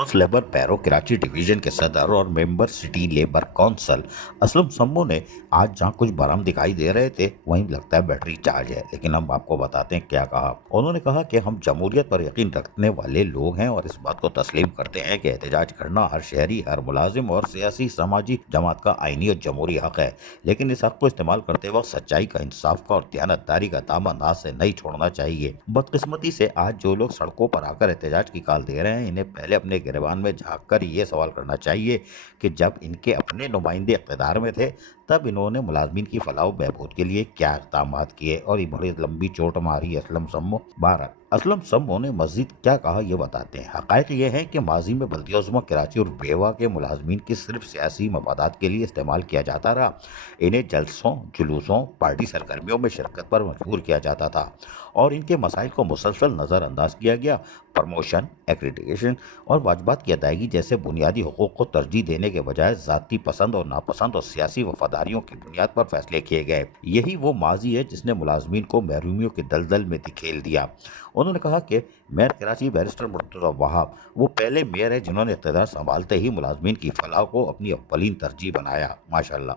Peoples labour bureau Karachi division के सदर और member city labour council Aslam Sammo ने आज जहां कुछ भरम दिखाई दे रहे थे वहीं लगता है बैटरी चार्ज है। लेकिन हम आपको बताते हैं क्या कहा। उन्होंने कहा कि हम जमहूरियत पर यकीन रखने वाले लोग हैं और इस बात को तस्लीम करते हैं कि एहतजाज करना हर शहरी, हर मुलाजिम और सियासी समाजी जमात का आईनी और जमहूरी हक है। लेकिन इस हक को इस्तेमाल करते वक्त सच्चाई का, इंसाफ का और दयानतदारी का दामन हाथ से नहीं छोड़ना चाहिए। बदकिस्मती से आज जो लोग सड़कों पर आकर एहतजाज की काल दे रहे हैं, इन्हें पहले अपने गिरबान में झांक कर ये सवाल करना चाहिए कि जब इनके अपने नुमाइंदे इक़्तिदार में थे तब इन्होंने मुलाजमीन की फलाह व बहबूद के लिए क्या इक़दाम किए और ये बड़ी लंबी चोट मारी असलम सम्मो। बारह असलम सम्मो ने मज़ीद क्या कहा ये बताते हैं। हक़ाइक़ ये हैं कि माजी में बल्दिया-उज़्मा कराची और बेवा के मुलाजमीन की सिर्फ सियासी मफादात के लिए इस्तेमाल किया जाता रहा। इन्हें जलसों, जुलूसों, पार्टी सरगर्मियों में शिरकत पर मजबूर किया जाता था और इनके मसाइल को मुसलसल नज़रअंदाज किया गया। प्रमोशन, एक्रेडिटेशन और वाजबात की अदायगी जैसे बुनियादी हुकूक़ को तरजीह देने के बजाय ज़ाती पसंद और नापसंद और सियासी वफादारियों की बुनियाद पर फैसले किए गए। यही वो माजी है जिसने मुलाजमीन को महरूमियों के दलदल में धकेल दिया। उन्होंने कहा कि मेयर कराची बैरिस्टर मुर्तज़ा वहाब वो पहले मेयर है जिन्होंने इक़्तिदार संभालते ही मुलाजमीन की फलाह को अपनी अव्वलीन तरजीह बनाया। माशाअल्लाह।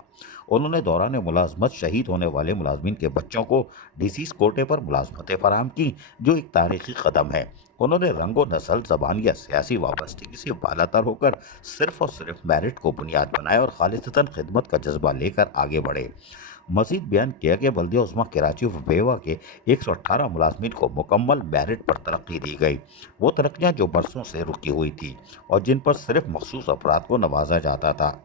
उन्होंने दौरान मुलाजमत शहीद होने वाले मुलाजमीन के बच्चों को डिसीज कोटे पर मुलाजमतें फराहम की, जो एक तारीखी कदम है। उन्होंने रंग व नस्ल, ज़बान या सियासी वाबस्तगी से बालातर होकर सिर्फ और सिर्फ मेरिट को बुनियाद बनाए और खालिसतन खिदमत का जज्बा लेकर आगे बढ़े। मज़ीद बयान किया कि बल्दिया-उज़्मा कराची और बेवा के 118 मुलाजमीन को मुकम्मल मेरिट पर तरक्की दी गई। वो तरक्कियाँ जो बरसों से रुकी हुई थी और जिन पर सिर्फ मखसूस अफराद को नवाजा जाता था।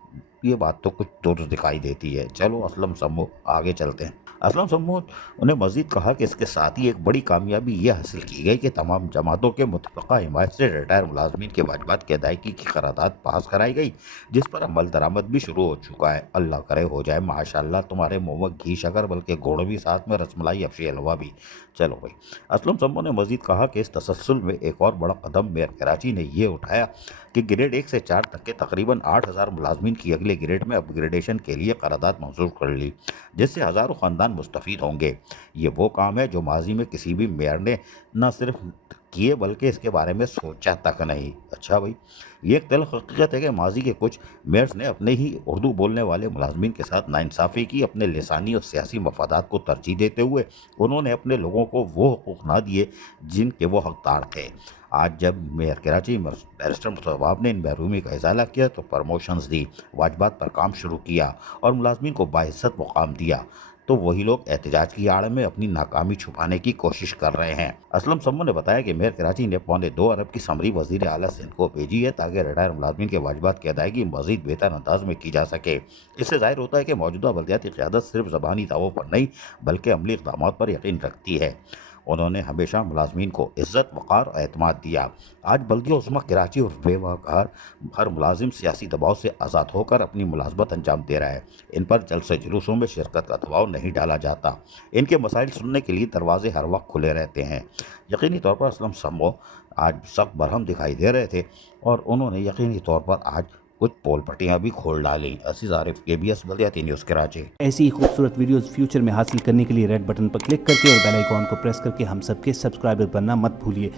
ये बात तो कुछ दुरुस्त दिखाई देती है। चलो असलम सम्मो आगे चलते हैं। असलम सम्मो ने मज़ीद कहा कि इसके साथ ही एक बड़ी कामयाबी ये हासिल की गई कि तमाम जमातों के मुतफ़क़ा हिमायत से रिटायर मुलाजमीन के वाजबात की अदायगी की करारदाद पास कराई गई, जिस पर अमल दरामद भी शुरू हो चुका है। अल्लाह करे हो जाए माशाअल्लाह, तुम्हारे मुँह में घी शकर बल्कि गुड़ भी, साथ में रसमलाई अफशी हलवा भी। चलो भाई। असलम सम्मो ने मज़ीद कहा कि इस तसलसल में एक और बड़ा कदम मेयर कराची ने ये उठाया कि ग्रेड 1 से 4 तक के तकरीबन 8000 मुलाजमीन की अगले ग्रेड में अपग्रेडेशन के लिए करारदाद मंजूर कर ली, जिससे हज़ारों ख़ानदान मुस्तफ़ीद होंगे। ये वो काम है जो माजी में किसी भी मेयर ने न सिर्फ किए बल्कि इसके बारे में सोचा तक नहीं। अच्छा भाई, ये एक तल्ख़ हकीकत है कि माजी के कुछ मेयर्स ने अपने ही उर्दू बोलने वाले मुलाजमीन के साथ नाइंसाफ़ी की। अपने लिसानी और सियासी मफादात को तरजीह देते हुए उन्होंने अपने लोगों को वो हुकूक़ ना दिए जिनके वो हकदार थे। आज जब मेयर कराची बैरिस्टर मुर्तज़ा वहाब ने इन महरूमी का इज़ाला किया तो प्रमोशंस दी, वाजबात पर काम शुरू किया और मुलाजमीन को बाइज़्ज़त मुक़ाम दिया, तो वही लोग एहतजाज की आड़ में अपनी नाकामी छुपाने की कोशिश कर रहे हैं। असलम सम्मो ने बताया कि मेयर कराची ने 2.25 अरब की समरी वज़ीर आला सिंध को भेजी है ताकि रिटायर मुलाजमीन के वाजबात की अदायगी मज़ीद बेहतर अंदाज में की जा सके। इससे ज़ाहिर होता है कि मौजूदा बल्दियाती क़यादत सिर्फ ज़बानी दावों पर नहीं बल्कि अमली इक़दामात पर यकीन रखती है। उन्होंने हमेशा मुलाजमीन को इज़्ज़त, वक़ार और एतमाद दिया। आज बल्दिया-उज़्मा कराची और बेवा का हर मुलाजिम सियासी दबाव से आज़ाद होकर अपनी मुलाजमत अंजाम दे रहा है। इन पर जलसे जुलूसों में शिरकत का दबाव नहीं डाला जाता। इनके मसाइल सुनने के लिए दरवाजे हर वक्त खुले रहते हैं। यकीनी तौर पर असलम सम्मो आज सख्त बरहम दिखाई दे रहे थे और उन्होंने यकीनी तौर पर आज कुछ पोल पट्टियाँ भी खोल डाली। असीज़ आरिफ, KBS बल्दियाती न्यूज़ कराची। ऐसी ही खूबसूरत वीडियोस फ्यूचर में हासिल करने के लिए रेड बटन पर क्लिक करके और बेल आइकॉन को प्रेस करके हम सबके सब्सक्राइबर बनना मत भूलिए।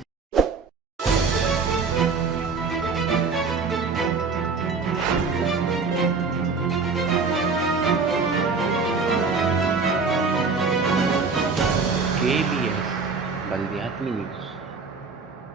KBS बल्दियाती न्यूज़।